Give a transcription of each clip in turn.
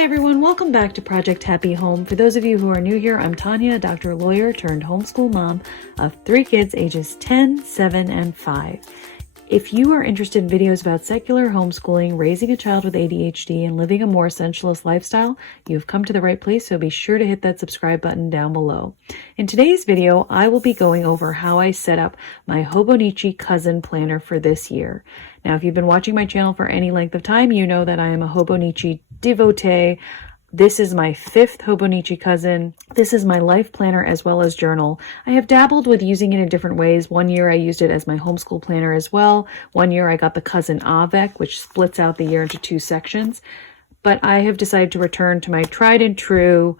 Hi everyone, welcome back to Project Happy Home. For those of you who are new here, I'm Tanya, a doctor, lawyer turned homeschool mom of 3 kids ages 10, 7, and 5. If you are interested in videos about secular homeschooling, raising a child with ADHD, and living a more essentialist lifestyle, you've come to the right place, so be sure to hit that subscribe button down below. In today's video, I will be going over how I set up my Hobonichi Cousin planner for this year. Now, if you've been watching my channel for any length of time, you know that I am a Hobonichi devotee. This is my 5th Hobonichi Cousin. This is my life planner as well as journal. I have dabbled with using it in different ways. One year I used it as my homeschool planner as well. One year I got the Cousin Avec, which splits out the year into 2 sections. But I have decided to return to my tried and true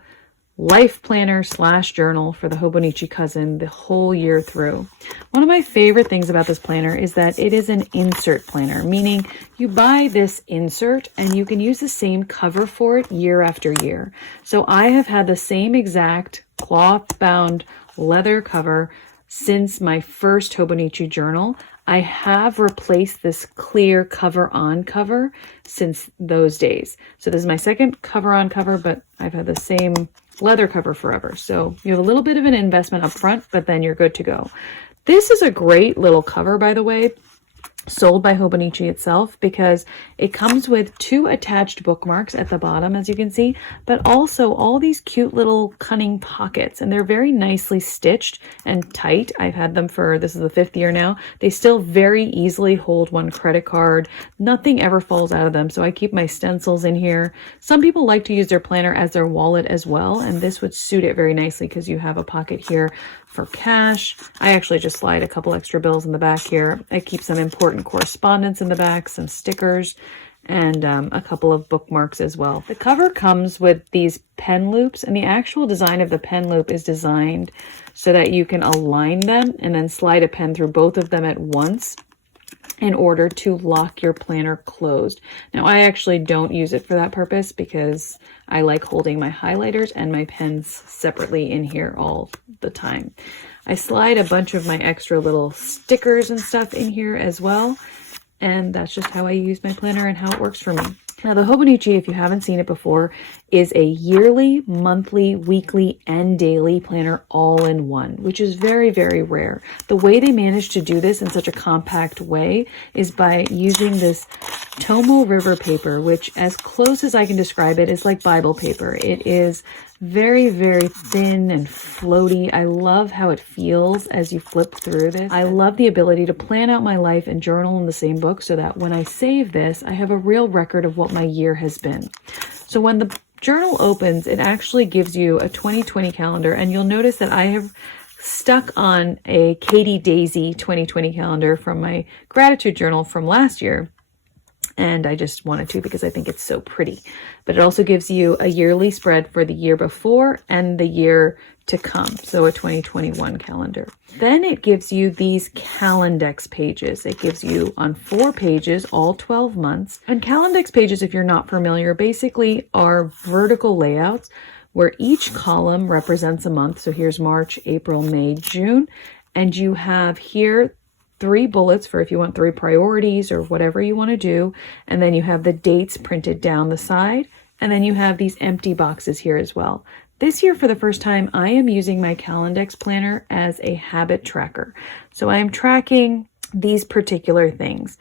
life planner / journal for the Hobonichi Cousin the whole year through. One of my favorite things about this planner is that it is an insert planner, meaning you buy this insert and you can use the same cover for it year after year. So I have had the same exact cloth bound leather cover since my first Hobonichi journal. I have replaced this clear cover on cover since those days. So this is my second cover on cover, but I've had the same leather cover forever. So you have a little bit of an investment up front, but then you're good to go. This is a great little cover, by the way, sold by Hobonichi itself, because it comes with 2 attached bookmarks at the bottom, as you can see, but also all these cute little cunning pockets, and they're very nicely stitched and tight. I've had them for, this is the 5th year now. They still very easily hold 1 credit card. Nothing ever falls out of them, so I keep my stencils in here. Some people like to use their planner as their wallet as well, and this would suit it very nicely because you have a pocket here for cash. I actually just slide a couple extra bills in the back here. I keep some important correspondence in the back, some stickers, and a couple of bookmarks as well. The cover comes with these pen loops, and the actual design of the pen loop is designed so that you can align them and then slide a pen through both of them at once in order to lock your planner closed. Now, I actually don't use it for that purpose because I like holding my highlighters and my pens separately in here all the time. I slide a bunch of my extra little stickers and stuff in here as well, and that's just how I use my planner and how it works for me. Now, the Hobonichi, if you haven't seen it before, is a yearly, monthly, weekly, and daily planner all in one, which is very, very rare. The way they managed to do this in such a compact way is by using this Tomo River paper, which, as close as I can describe it, is like Bible paper. It is very, very thin and floaty. I love how it feels as you flip through this. I love the ability to plan out my life and journal in the same book so that when I save this, I have a real record of what my year has been. So when the journal opens, it actually gives you a 2020 calendar, and you'll notice that I have stuck on a Katie Daisy 2020 calendar from my gratitude journal from last year. And I just wanted to because I think it's so pretty. But it also gives you a yearly spread for the year before and the year to come. So a 2021 calendar. Then it gives you these Calendex pages. It gives you on 4 pages, all 12 months. And Calendex pages, if you're not familiar, basically are vertical layouts where each column represents a month. So here's March, April, May, June. And you have here 3 bullets for if you want 3 priorities or whatever you want to do. And then you have the dates printed down the side. And then you have these empty boxes here as well. This year, for the first time, I am using my Calendex planner as a habit tracker. So I am tracking these particular things,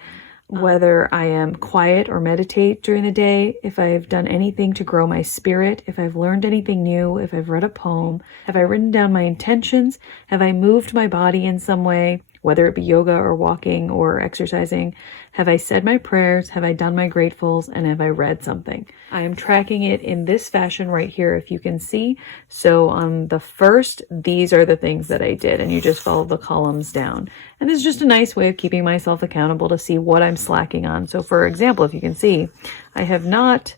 whether I am quiet or meditate during the day, if I've done anything to grow my spirit, if I've learned anything new, if I've read a poem, have I written down my intentions, have I moved my body in some way, whether it be yoga or walking or exercising, have I said my prayers, have I done my gratefuls, and have I read something? I am tracking it in this fashion right here, if you can see. So on the first, these are the things that I did, and you just follow the columns down. And this is just a nice way of keeping myself accountable to see what I'm slacking on. So for example, if you can see, I have not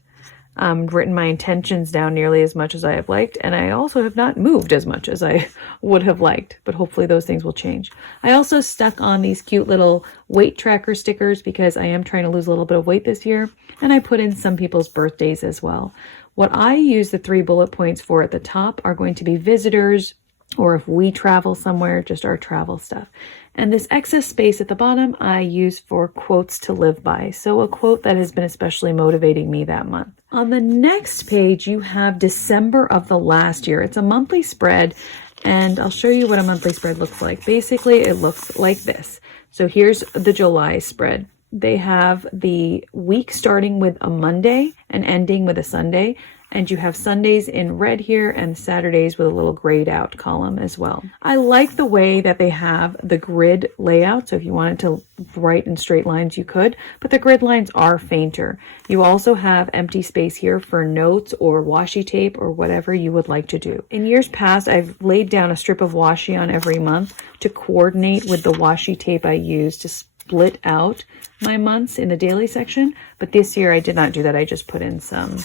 written my intentions down nearly as much as I have liked, and I also have not moved as much as I would have liked, but hopefully those things will change. I also stuck on these cute little weight tracker stickers because I am trying to lose a little bit of weight this year, and I put in some people's birthdays as well. What I use the 3 bullet points for at the top are going to be visitors, or if we travel somewhere, just our travel stuff. And this excess space at the bottom, I use for quotes to live by. So a quote that has been especially motivating me that month. On the next page, you have December of the last year. It's a monthly spread, and I'll show you what a monthly spread looks like. Basically, it looks like this. So here's the July spread. They have the week starting with a Monday and ending with a Sunday. And you have Sundays in red here and Saturdays with a little grayed out column as well. I like the way that they have the grid layout. So if you wanted to write in straight lines, you could, but the grid lines are fainter. You also have empty space here for notes or washi tape or whatever you would like to do. In years past, I've laid down a strip of washi on every month to coordinate with the washi tape I use to split out my months in the daily section. But this year I did not do that. I just put in some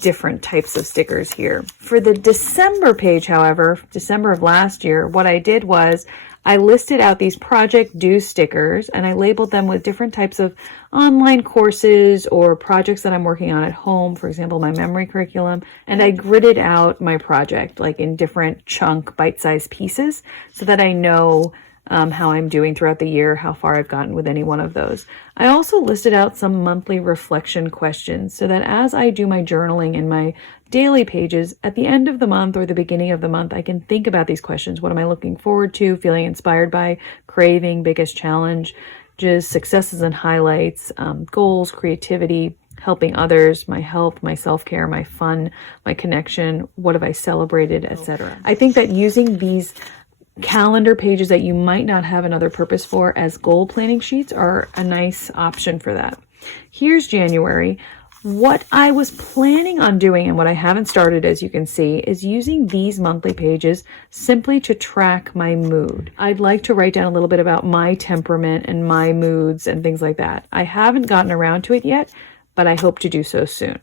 different types of stickers here. For the December page, however, December of last year, what I did was I listed out these project due stickers and I labeled them with different types of online courses or projects that I'm working on at home, for example, my memory curriculum, and I gridded out my project like in different chunk bite-sized pieces so that I know how I'm doing throughout the year, how far I've gotten with any one of those. I also listed out some monthly reflection questions so that as I do my journaling in my daily pages, at the end of the month or the beginning of the month, I can think about these questions. What am I looking forward to, feeling inspired by, craving, biggest challenge, just successes and highlights, goals, creativity, helping others, my health, my self-care, my fun, my connection, what have I celebrated, etc. I think that using these calendar pages that you might not have another purpose for as goal planning sheets are a nice option for that. Here's January. What I was planning on doing and what I haven't started, as you can see, is using these monthly pages simply to track my mood. I'd like to write down a little bit about my temperament and my moods and things like that. I haven't gotten around to it yet, but I hope to do so soon.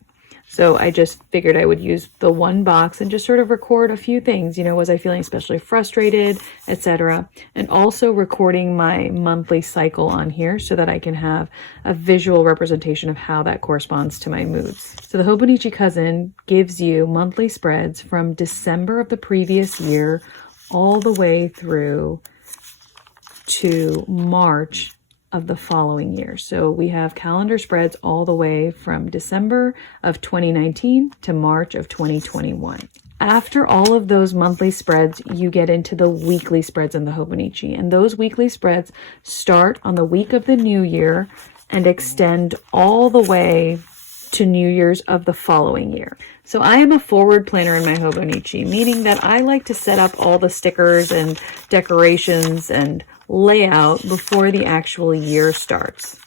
So I just figured I would use the one box and just sort of record a few things. You know, was I feeling especially frustrated, etc. And also recording my monthly cycle on here so that I can have a visual representation of how that corresponds to my moods. So the Hobonichi Cousin gives you monthly spreads from December of the previous year all the way through to March of the following year. So we have calendar spreads all the way from December of 2019 to March of 2021. After all of those monthly spreads, you get into the weekly spreads in the Hobonichi. And those weekly spreads start on the week of the new year and extend all the way to New Year's of the following year. So I am a forward planner in my Hobonichi, meaning that I like to set up all the stickers and decorations and layout before the actual year starts.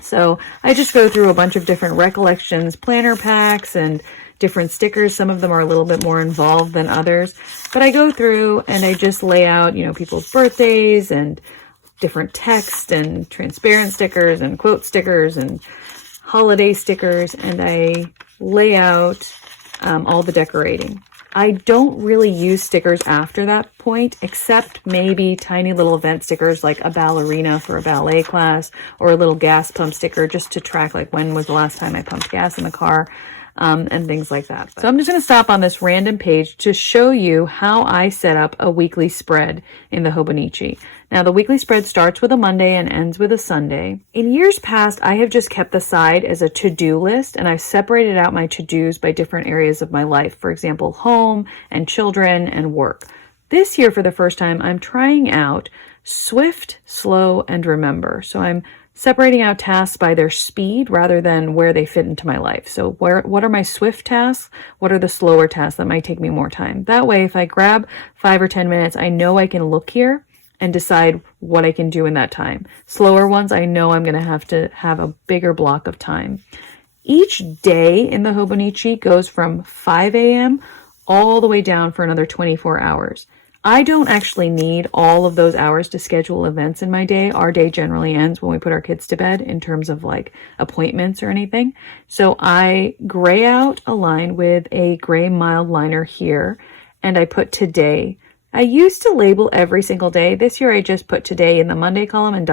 So I just go through a bunch of different recollections, planner packs, and different stickers. Some of them are a little bit more involved than others, but I go through and I just lay out, you know, people's birthdays and different text and transparent stickers and quote stickers and holiday stickers, and I lay out all the decorating. I don't really use stickers after that point, except maybe tiny little event stickers like a ballerina for a ballet class or a little gas pump sticker just to track like when was the last time I pumped gas in the car and things like that. So I'm just going to stop on this random page to show you how I set up a weekly spread in the Hobonichi. Now the weekly spread starts with a Monday and ends with a Sunday. In years past, I have just kept the side as a to-do list, and I've separated out my to-dos by different areas of my life. For example, home and children and work. This year, for the first time, I'm trying out Swift, Slow, and Remember. So I'm separating out tasks by their speed rather than where they fit into my life. So what are my swift tasks? What are the slower tasks that might take me more time? That way, if I grab 5 or 10 minutes, I know I can look here and decide what I can do in that time. Slower ones, I know I'm going to have a bigger block of time. Each day in the Hobonichi goes from 5 a.m. all the way down for another 24 hours. I don't actually need all of those hours to schedule events in my day. Our day generally ends when we put our kids to bed in terms of like appointments or anything. So I gray out a line with a gray mild liner here, and I put today. I used to label every single day. This year I just put today in the Monday column and ...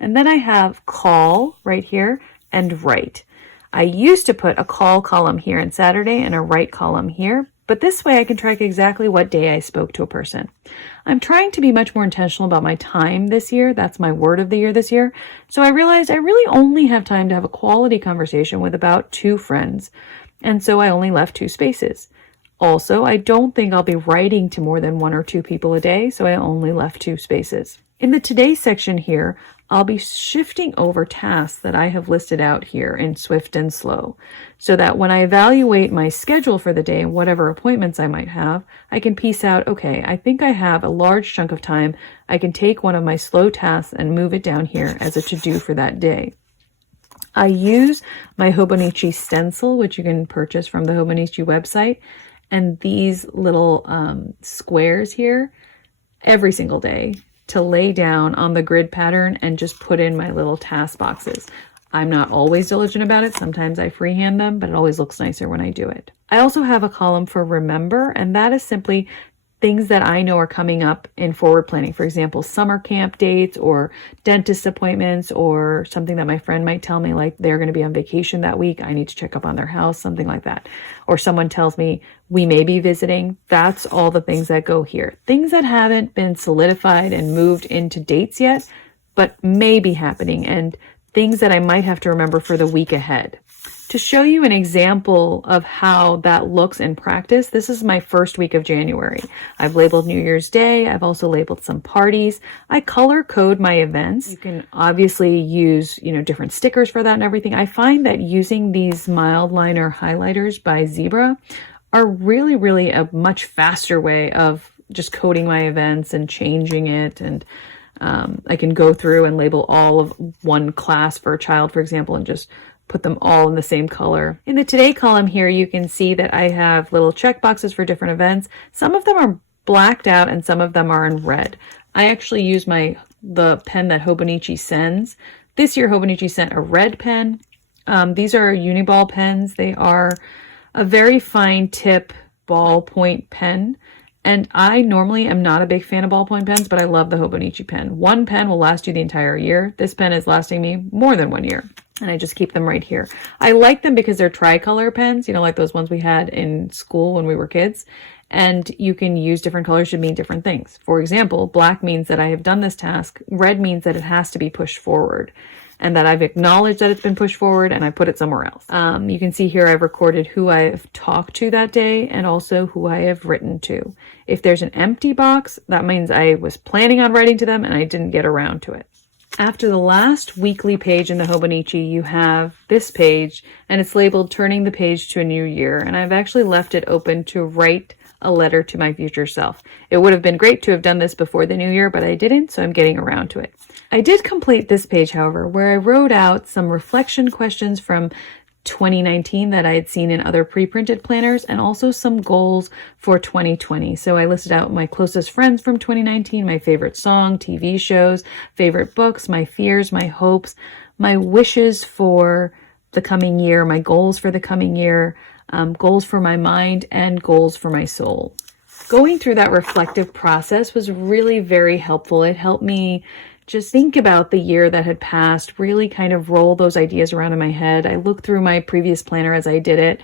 And then I have call right here and write. I used to put a call column here on Saturday and a write column here. but this way I can track exactly what day I spoke to a person. I'm trying to be much more intentional about my time this year. That's my word of the year this year. So I realized I really only have time to have a quality conversation with about 2 friends. And so I only left 2 spaces. Also, I don't think I'll be writing to more than 1 or 2 people a day, so I only left 2 spaces. In the Today section here, I'll be shifting over tasks that I have listed out here in Swift and Slow, so that when I evaluate my schedule for the day and whatever appointments I might have, I can piece out, okay, I think I have a large chunk of time. I can take one of my slow tasks and move it down here as a to-do for that day. I use my Hobonichi stencil, which you can purchase from the Hobonichi website, and these little squares here every single day to lay down on the grid pattern and just put in my little task boxes. I'm not always diligent about it. Sometimes I freehand them, but it always looks nicer when I do it. I also have a column for remember, and that is simply things that I know are coming up in forward planning. For example, summer camp dates or dentist appointments, or something that my friend might tell me, like they're going to be on vacation that week. I need to check up on their house, something like that. Or someone tells me we may be visiting. That's all the things that go here. Things that haven't been solidified and moved into dates yet, but may be happening, and things that I might have to remember for the week ahead. To show you an example of how that looks in practice, this is my first week of January. I've labeled New Year's Day. I've also labeled some parties. I color code my events. You can obviously use, different stickers for that and everything. I find that using these mild liner highlighters by Zebra are really, really a much faster way of just coding my events and changing it. And I can go through and label all of one class for a child, for example, and just put them all in the same color. In the Today column here, you can see that I have little check boxes for different events. Some of them are blacked out and some of them are in red. I actually use the pen that Hobonichi sends. This year, Hobonichi sent a red pen. These are Uniball pens. They are a very fine tip ballpoint pen. And I normally am not a big fan of ballpoint pens, but I love the Hobonichi pen. One pen will last you the entire year. This pen is lasting me more than 1 year. And I just keep them right here. I like them because they're tricolor pens, like those ones we had in school when we were kids. And you can use different colors to mean different things. For example, black means that I have done this task. Red means that it has to be pushed forward, and that I've acknowledged that it's been pushed forward and I put it somewhere else. You can see here I've recorded who I've talked to that day and also who I have written to. If there's an empty box, that means I was planning on writing to them and I didn't get around to it. After the last weekly page in the Hobonichi, you have this page, and it's labeled Turning the Page to a New Year, and I've actually left it open to write a letter to my future self. It would have been great to have done this before the new year, but I didn't, so I'm getting around to it. I did complete this page, however, where I wrote out some reflection questions from 2019 that I had seen in other pre-printed planners, and also some goals for 2020. So I listed out my closest friends from 2019, my favorite song, TV shows, favorite books, my fears, my hopes, my wishes for the coming year, my goals for the coming year, goals for my mind, and goals for my soul. Going through that reflective process was really very helpful. It helped me just think about the year that had passed, really kind of roll those ideas around in my head. I looked through my previous planner as I did it.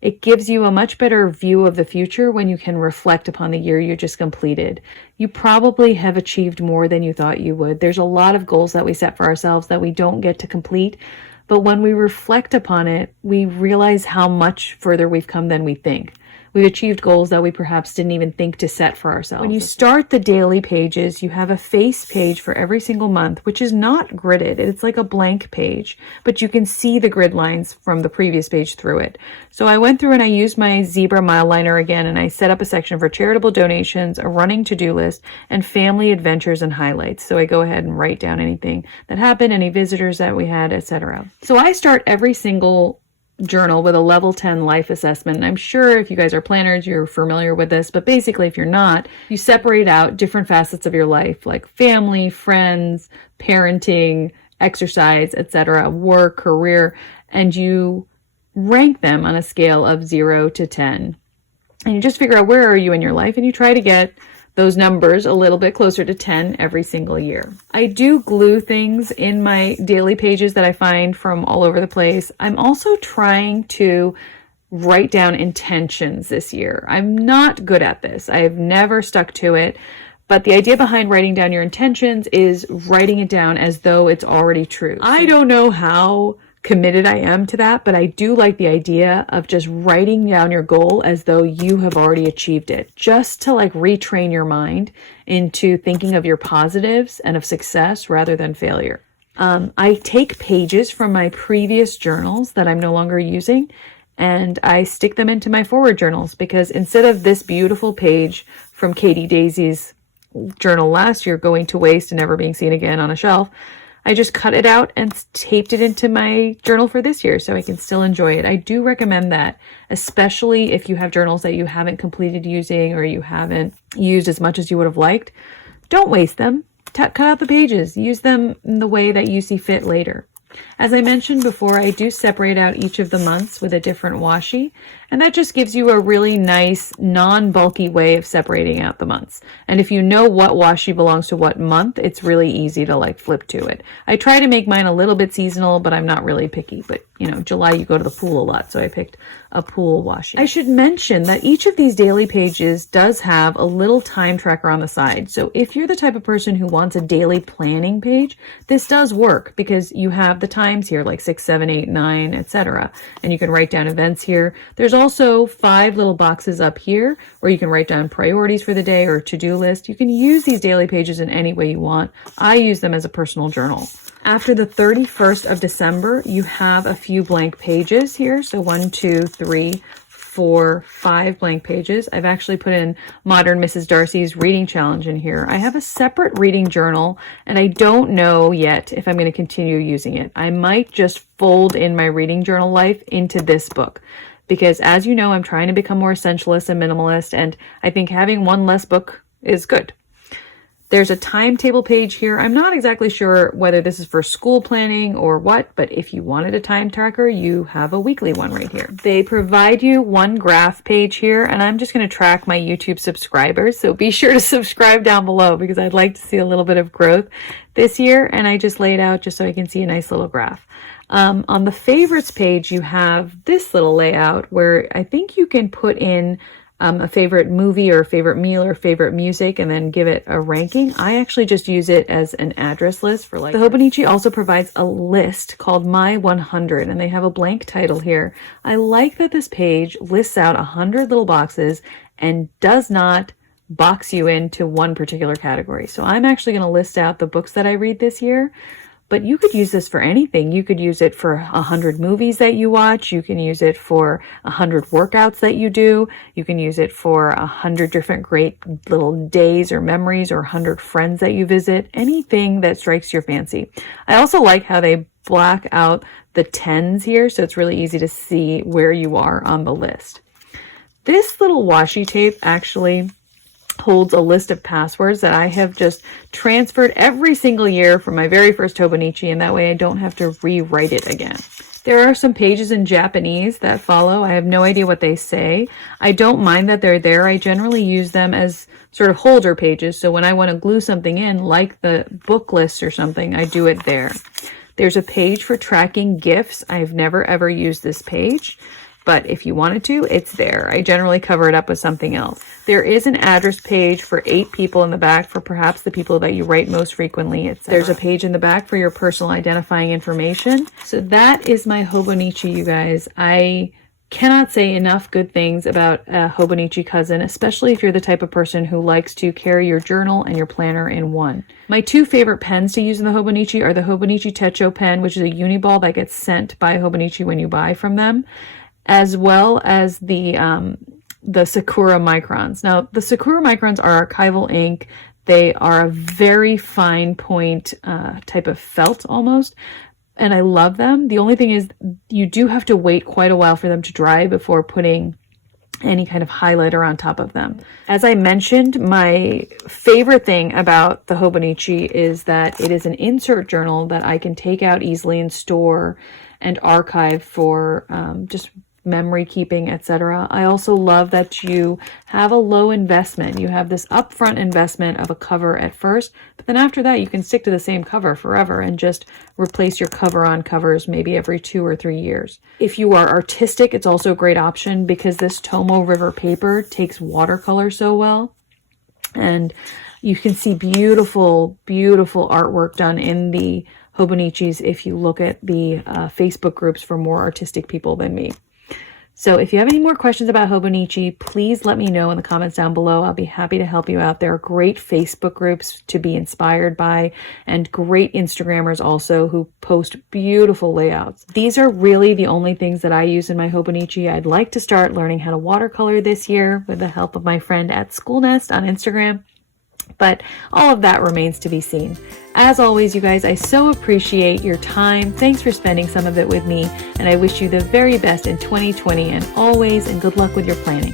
It gives you a much better view of the future when you can reflect upon the year you just completed. You probably have achieved more than you thought you would. There's a lot of goals that we set for ourselves that we don't get to complete, but when we reflect upon it, we realize how much further we've come than we think. We've achieved goals that we perhaps didn't even think to set for ourselves. When you start the daily pages, you have a face page for every single month, which is not gridded. It's like a blank page, but you can see the grid lines from the previous page through it. So I went through and I used my Zebra mile liner again, and I set up a section for charitable donations, a running to-do list, and family adventures and highlights. So I go ahead and write down anything that happened, any visitors that we had, etc. So I start every single journal with a level 10 life assessment. And I'm sure if you guys are planners, you're familiar with this, but basically if you're not, you separate out different facets of your life, like family, friends, parenting, exercise, etc., work, career, and you rank them on a scale of 0 to 10. And you just figure out where are you in your life, and you try to get those numbers a little bit closer to 10 every single year. I do glue things in my daily pages that I find from all over the place. I'm also trying to write down intentions this year. I'm not good at this. I've never stuck to it. But the idea behind writing down your intentions is writing it down as though it's already true. I don't know how committed I am to that, but I do like the idea of just writing down your goal as though you have already achieved it, just to like retrain your mind into thinking of your positives and of success rather than failure. I take pages from my previous journals that I'm no longer using, and I stick them into my forward journals, because instead of this beautiful page from Katie Daisy's journal last year going to waste and never being seen again on a shelf, I just cut it out and taped it into my journal for this year so I can still enjoy it. I do recommend that, especially if you have journals that you haven't completed using or you haven't used as much as you would have liked. Don't waste them. Cut out the pages. Use them in the way that you see fit later. As I mentioned before, I do separate out each of the months with a different washi, and that just gives you a really nice, non-bulky way of separating out the months. And if you know what washi belongs to what month, it's really easy to like flip to it. I try to make mine a little bit seasonal, but I'm not really picky. But you know, July you go to the pool a lot, so I picked a pool washi. I should mention that each of these daily pages does have a little time tracker on the side. So if you're the type of person who wants a daily planning page, this does work because you have the times here, like 6, 7, 8, 9, etc. And you can write down events here. There's also 5 little boxes up here where you can write down priorities for the day or to-do list. You can use these daily pages in any way you want. I use them as a personal journal. After the 31st of December, you have a few blank pages here. So 1, 2, 3, 4, 5 blank pages. I've actually put in Modern Mrs. Darcy's reading challenge in here. I have a separate reading journal, and I don't know yet if I'm going to continue using it. I might just fold in my reading journal life into this book, because as you know, I'm trying to become more essentialist and minimalist, and I think having one less book is good. There's a timetable page here. I'm not exactly sure whether this is for school planning or what, but if you wanted a time tracker, you have a weekly one right here. They provide you one graph page here, and I'm just going to track my YouTube subscribers. So be sure to subscribe down below because I'd like to see a little bit of growth this year. And I just laid out just so I can see a nice little graph. On the favorites page, you have this little layout where I think you can put in a favorite movie or a favorite meal or favorite music and then give it a ranking. I actually just use it as an address list for like. The Hobonichi also provides a list called My 100, and they have a blank title here. I like that this page lists out 100 little boxes and does not box you into one particular category. So I'm actually going to list out the books that I read this year. But you could use this for anything. You could use it for 100 movies that you watch. You can use it for 100 workouts that you do. You can use it for 100 different great little days or memories or 100 friends that you visit. Anything that strikes your fancy. I also like how they black out the 10s here, so it's really easy to see where you are on the list. This little washi tape actually holds a list of passwords that I have just transferred every single year from my very first Hobonichi, and that way I don't have to rewrite it again. There are some pages in Japanese that follow. I have no idea what they say. I don't mind that they're there. I generally use them as sort of holder pages, so when I want to glue something in, like the book list or something, I do it there. There's a page for tracking gifts. I've never ever used this page, but if you wanted to, it's there. I generally cover it up with something else. There is an address page for 8 people in the back for perhaps the people that you write most frequently. There's a page in the back for your personal identifying information. So that is my Hobonichi, you guys. I cannot say enough good things about Hobonichi Cousin, especially if you're the type of person who likes to carry your journal and your planner in one. My 2 favorite pens to use in the Hobonichi are the Hobonichi Techo pen, which is a uniball that gets sent by Hobonichi when you buy from them, as well as the Sakura Microns. Now, the Sakura Microns are archival ink. They are a very fine point type of felt almost, and I love them. The only thing is you do have to wait quite a while for them to dry before putting any kind of highlighter on top of them. As I mentioned, my favorite thing about the Hobonichi is that it is an insert journal that I can take out easily and store and archive for just memory keeping, etc. I also love that you have a low investment. You have this upfront investment of a cover at first, but then after that you can stick to the same cover forever and just replace your cover on covers maybe every 2 or 3 years. If you are artistic, it's also a great option because this Tomoe River paper takes watercolor so well. And you can see beautiful, beautiful artwork done in the Hobonichis if you look at the Facebook groups for more artistic people than me. So if you have any more questions about Hobonichi, please let me know in the comments down below. I'll be happy to help you out. There are great Facebook groups to be inspired by and great Instagrammers also who post beautiful layouts. These are really the only things that I use in my Hobonichi. I'd like to start learning how to watercolor this year with the help of my friend at School Nest on Instagram. But all of that remains to be seen. As always, you guys, I so appreciate your time. Thanks for spending some of it with me, and I wish you the very best in 2020 and always, and good luck with your planning.